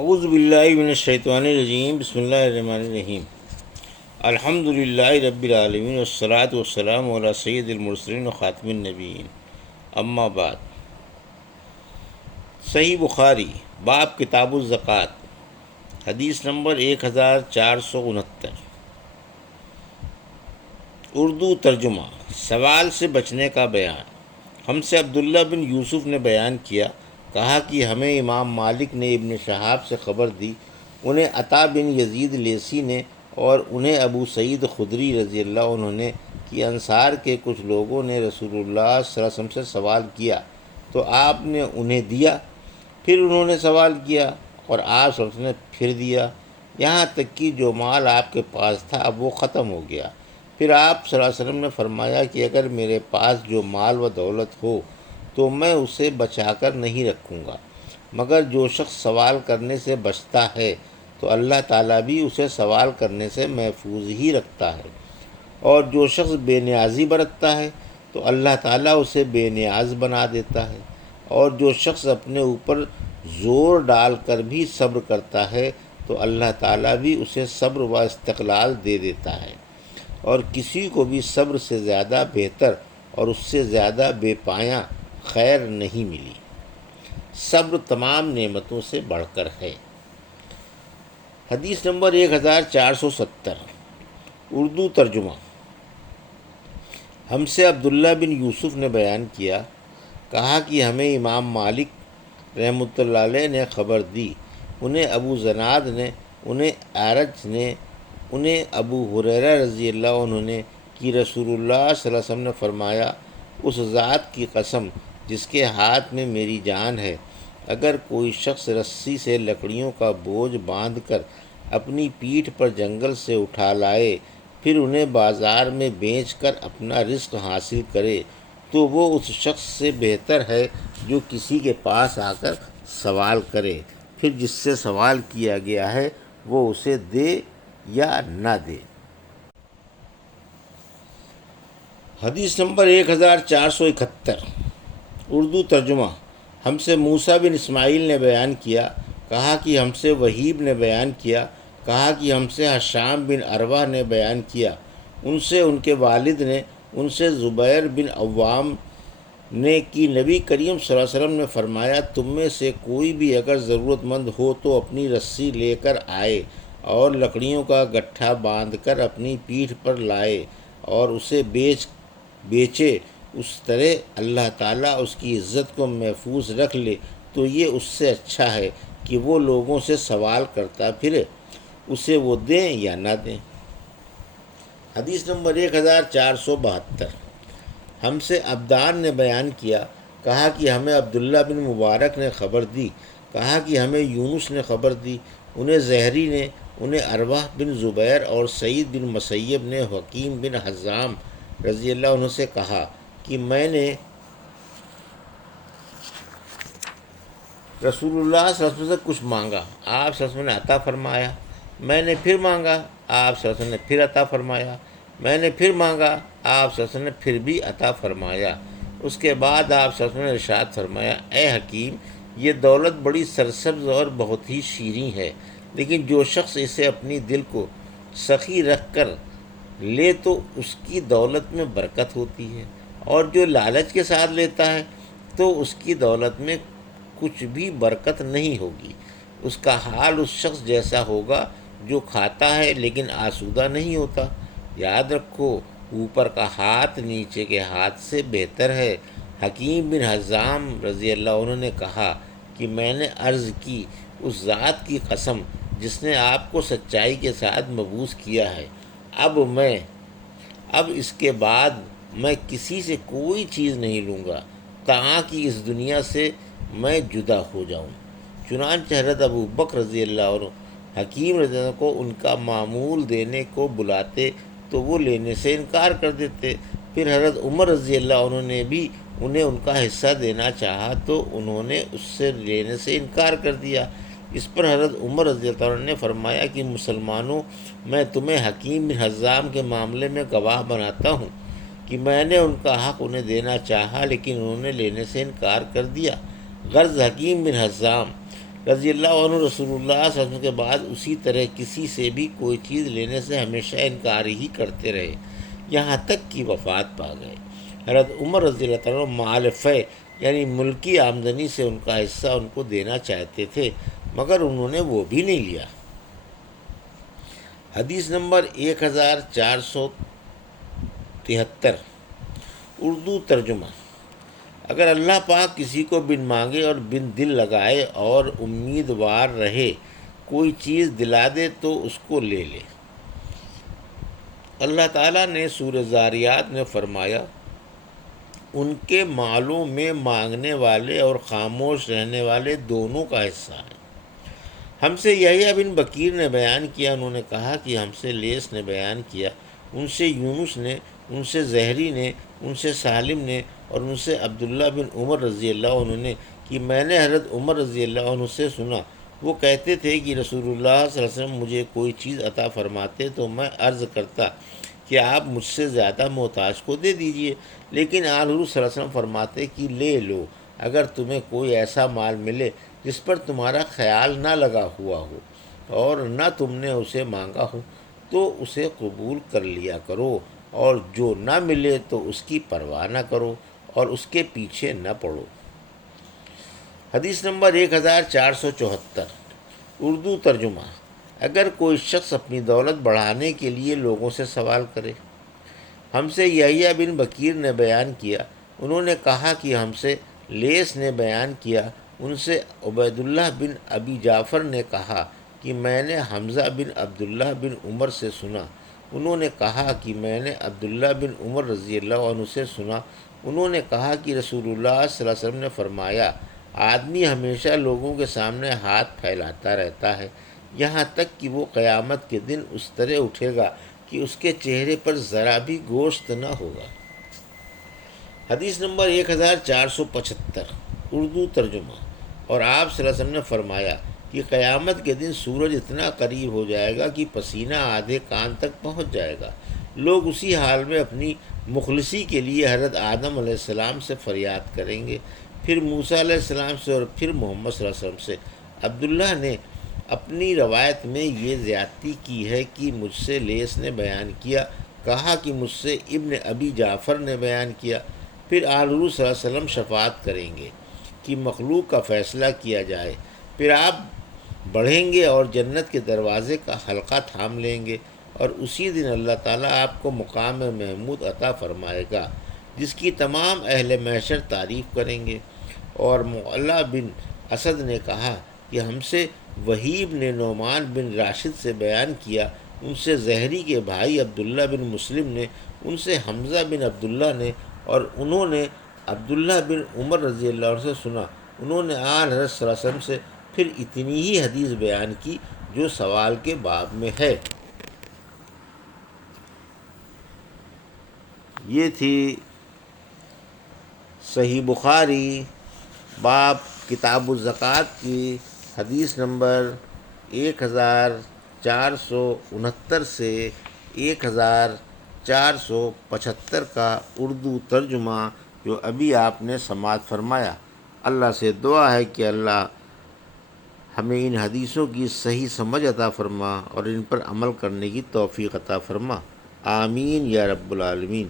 اعوذ باللہ من الشیطان الرجیم، بسم اللہ الرحمن الرحیم۔ الحمد للہ رب العالمین والصلاة والسلام علی سید المرسلین و خاتم النبیین، اما بعد۔ صحیح بخاری، باب کتاب الزکوٰۃ، حدیث نمبر 1469۔ اردو ترجمہ۔ سوال سے بچنے کا بیان۔ ہم سے عبداللہ بن یوسف نے بیان کیا، کہا کہ ہمیں امام مالک نے ابن شہاب سے خبر دی، انہیں عطا بن یزید لیثی نے اور انہیں ابو سعید خدری رضی اللہ عنہ نے کہ انصار کے کچھ لوگوں نے رسول اللہ صلی اللہ علیہ وسلم سے سوال کیا تو آپ نے انہیں دیا، پھر انہوں نے سوال کیا اور آپ صلی اللہ علیہ وسلم نے پھر دیا، یہاں تک کہ جو مال آپ کے پاس تھا اب وہ ختم ہو گیا۔ پھر آپ صلی اللہ علیہ وسلم نے فرمایا کہ اگر میرے پاس جو مال و دولت ہو تو میں اسے بچا کر نہیں رکھوں گا، مگر جو شخص سوال کرنے سے بچتا ہے تو اللہ تعالیٰ بھی اسے سوال کرنے سے محفوظ ہی رکھتا ہے، اور جو شخص بے نیازی برتتا ہے تو اللہ تعالیٰ اسے بے نیاز بنا دیتا ہے، اور جو شخص اپنے اوپر زور ڈال کر بھی صبر کرتا ہے تو اللہ تعالیٰ بھی اسے صبر و استقلال دے دیتا ہے، اور کسی کو بھی صبر سے زیادہ بہتر اور اس سے زیادہ بے پایاں خیر نہیں ملی۔ صبر تمام نعمتوں سے بڑھ کر ہے۔ حدیث نمبر 1470۔ اردو ترجمہ۔ ہم سے عبداللہ بن یوسف نے بیان کیا، کہا کہ ہمیں امام مالک رحمۃ اللہ علیہ نے خبر دی، انہیں ابو زناد نے، انہیں اعرج نے، انہیں ابو ہریرہ رضی اللہ عنہ نے کہ رسول اللہ صلی اللہ علیہ وسلم نے فرمایا، اس ذات کی قسم جس کے ہاتھ میں میری جان ہے، اگر کوئی شخص رسی سے لکڑیوں کا بوجھ باندھ کر اپنی پیٹھ پر جنگل سے اٹھا لائے، پھر انہیں بازار میں بیچ کر اپنا رزق حاصل کرے تو وہ اس شخص سے بہتر ہے جو کسی کے پاس آ کر سوال کرے، پھر جس سے سوال کیا گیا ہے وہ اسے دے یا نہ دے۔ حدیث نمبر 1471۔ اردو ترجمہ۔ ہم سے موسیٰ بن اسماعیل نے بیان کیا، کہا کہ ہم سے وہیب نے بیان کیا، کہا کہ ہم سے حشام بن عروہ نے بیان کیا، ان سے ان کے والد نے، ان سے زبیر بن عوام نے کہ نبی کریم صلی اللہ علیہ وسلم نے فرمایا، تم میں سے کوئی بھی اگر ضرورت مند ہو تو اپنی رسی لے کر آئے اور لکڑیوں کا گٹھا باندھ کر اپنی پیٹھ پر لائے اور اسے بیچے، اس طرح اللہ تعالیٰ اس کی عزت کو محفوظ رکھ لے تو یہ اس سے اچھا ہے کہ وہ لوگوں سے سوال کرتا پھرے، اسے وہ دیں یا نہ دیں۔ حدیث نمبر 1472۔ ہم سے عبدان نے بیان کیا، کہا کہ ہمیں عبداللہ بن مبارک نے خبر دی، کہا کہ ہمیں یونس نے خبر دی، انہیں زہری نے، انہیں عروہ بن زبیر اور سعید بن مسیب نے حکیم بن حزام رضی اللہ عنہ سے کہا کہ میں نے رسول اللہ صلی اللہ علیہ وسلم سے کچھ مانگا، آپ صلی اللہ علیہ وسلم نے عطا فرمایا، میں نے پھر مانگا، آپ صلی اللہ علیہ وسلم نے پھر عطا فرمایا، میں نے پھر مانگا، آپ صلی اللہ علیہ وسلم نے پھر بھی عطا فرمایا۔ اس کے بعد آپ صلی اللہ علیہ وسلم نے ارشاد فرمایا، اے حکیم، یہ دولت بڑی سرسبز اور بہت ہی شیریں ہے، لیکن جو شخص اسے اپنی دل کو سخی رکھ کر لے تو اس کی دولت میں برکت ہوتی ہے، اور جو لالچ کے ساتھ لیتا ہے تو اس کی دولت میں کچھ بھی برکت نہیں ہوگی۔ اس کا حال اس شخص جیسا ہوگا جو کھاتا ہے لیکن آسودہ نہیں ہوتا۔ یاد رکھو، اوپر کا ہاتھ نیچے کے ہاتھ سے بہتر ہے۔ حکیم بن حزام رضی اللہ عنہ نے کہا کہ میں نے عرض کی، اس ذات کی قسم جس نے آپ کو سچائی کے ساتھ مبعوث کیا ہے، اب اس کے بعد میں کسی سے کوئی چیز نہیں لوں گا تاکہ اس دنیا سے میں جدا ہو جاؤں۔ چنانچہ حضرت ابو بکر رضی اللہ عنہ حکیم رضی اللہ عنہ کو ان کا معمول دینے کو بلاتے تو وہ لینے سے انکار کر دیتے، پھر حضرت عمر رضی اللہ عنہ نے بھی انہیں ان کا حصہ دینا چاہا تو انہوں نے اس سے لینے سے انکار کر دیا۔ اس پر حضرت عمر رضی اللہ عنہ نے فرمایا کہ مسلمانوں، میں تمہیں حکیم بن حزام کے معاملے میں گواہ بناتا ہوں کہ میں نے ان کا حق انہیں دینا چاہا لیکن انہوں نے لینے سے انکار کر دیا۔ غرض حکیم بن حزام رضی اللہ عنہ رسول اللہ صلی اللہ علیہ وسلم کے بعد اسی طرح کسی سے بھی کوئی چیز لینے سے ہمیشہ انکار ہی کرتے رہے، یہاں تک کہ وفات پا گئے۔ حضرت عمر رضی اللہ تعالیٰ عنہ مال فے یعنی ملکی آمدنی سے ان کا حصہ ان کو دینا چاہتے تھے، مگر انہوں نے وہ بھی نہیں لیا۔ حدیث نمبر 1473، اردو ترجمہ۔ اگر اللہ پاک کسی کو بن مانگے اور بن دل لگائے اور امیدوار رہے کوئی چیز دلا دے تو اس کو لے لے۔ اللہ تعالیٰ نے سورہ زاریات میں فرمایا، ان کے مالوں میں مانگنے والے اور خاموش رہنے والے دونوں کا حصہ ہے۔ ہم سے یحییٰ بن بکیر نے بیان کیا، انہوں نے کہا کہ ہم سے لیث نے بیان کیا، ان سے یونس نے، ان سے زہری نے، ان سے سالم نے اور ان سے عبداللہ بن عمر رضی اللہ عنہ نے کہ میں نے حضرت عمر رضی اللہ عنہ سے سنا، وہ کہتے تھے کہ رسول اللہ صلی اللہ علیہ وسلم مجھے کوئی چیز عطا فرماتے تو میں عرض کرتا کہ آپ مجھ سے زیادہ محتاج کو دے دیجئے، لیکن آل حضور صلی اللہ علیہ وسلم فرماتے کہ لے لو، اگر تمہیں کوئی ایسا مال ملے جس پر تمہارا خیال نہ لگا ہوا ہو اور نہ تم نے اسے مانگا ہو تو اسے قبول کر لیا کرو، اور جو نہ ملے تو اس کی پرواہ نہ کرو اور اس کے پیچھے نہ پڑو۔ حدیث نمبر 1474، اردو ترجمہ۔ اگر کوئی شخص اپنی دولت بڑھانے کے لیے لوگوں سے سوال کرے۔ ہم سے یحییٰ بن بکیر نے بیان کیا، انہوں نے کہا کہ ہم سے لیث نے بیان کیا، ان سے عبید اللہ بن ابی جعفر نے کہا کہ میں نے حمزہ بن عبداللہ بن عمر سے سنا، انہوں نے کہا کہ میں نے عبداللہ بن عمر رضی اللہ عنہ سے سنا، انہوں نے کہا کہ رسول اللہ صلی اللہ علیہ وسلم نے فرمایا، آدمی ہمیشہ لوگوں کے سامنے ہاتھ پھیلاتا رہتا ہے یہاں تک کہ وہ قیامت کے دن اس طرح اٹھے گا کہ اس کے چہرے پر ذرا بھی گوشت نہ ہوگا۔ حدیث نمبر 1475، اردو ترجمہ۔ اور آپ صلی اللہ علیہ وسلم نے فرمایا کہ قیامت کے دن سورج اتنا قریب ہو جائے گا کہ پسینہ آدھے کان تک پہنچ جائے گا، لوگ اسی حال میں اپنی مخلصی کے لیے حضرت آدم علیہ السلام سے فریاد کریں گے، پھر موسیٰ علیہ السلام سے اور پھر محمد صلی اللہ علیہ وسلم سے۔ عبداللہ نے اپنی روایت میں یہ زیادتی کی ہے کہ مجھ سے لیث نے بیان کیا، کہا کہ مجھ سے ابن ابی جعفر نے بیان کیا، پھر آل حضور صلی اللہ علیہ وسلم شفاعت کریں گے کہ مخلوق کا فیصلہ کیا جائے، پھر آپ بڑھیں گے اور جنت کے دروازے کا حلقہ تھام لیں گے، اور اسی دن اللہ تعالیٰ آپ کو مقام محمود عطا فرمائے گا جس کی تمام اہل محشر تعریف کریں گے۔ اور معلّہ بن اسد نے کہا کہ ہم سے وہیب نے نعمان بن راشد سے بیان کیا، ان سے زہری کے بھائی عبداللہ بن مسلم نے، ان سے حمزہ بن عبداللہ نے، اور انہوں نے عبداللہ بن عمر رضی اللہ عنہ سے سنا، انہوں نے آن حضرت صلی اللہ علیہ وسلم سے پھر اتنی ہی حدیث بیان کی جو سوال کے باب میں ہے۔ یہ تھی صحیح بخاری باب کتاب الزکوٰۃ کی حدیث نمبر 1469 سے 1475 کا اردو ترجمہ جو ابھی آپ نے سماعت فرمایا۔ اللہ سے دعا ہے کہ اللہ ہمیں ان حدیثوں کی صحیح سمجھ عطا فرما اور ان پر عمل کرنے کی توفیق عطا فرما، آمین یا رب العالمین۔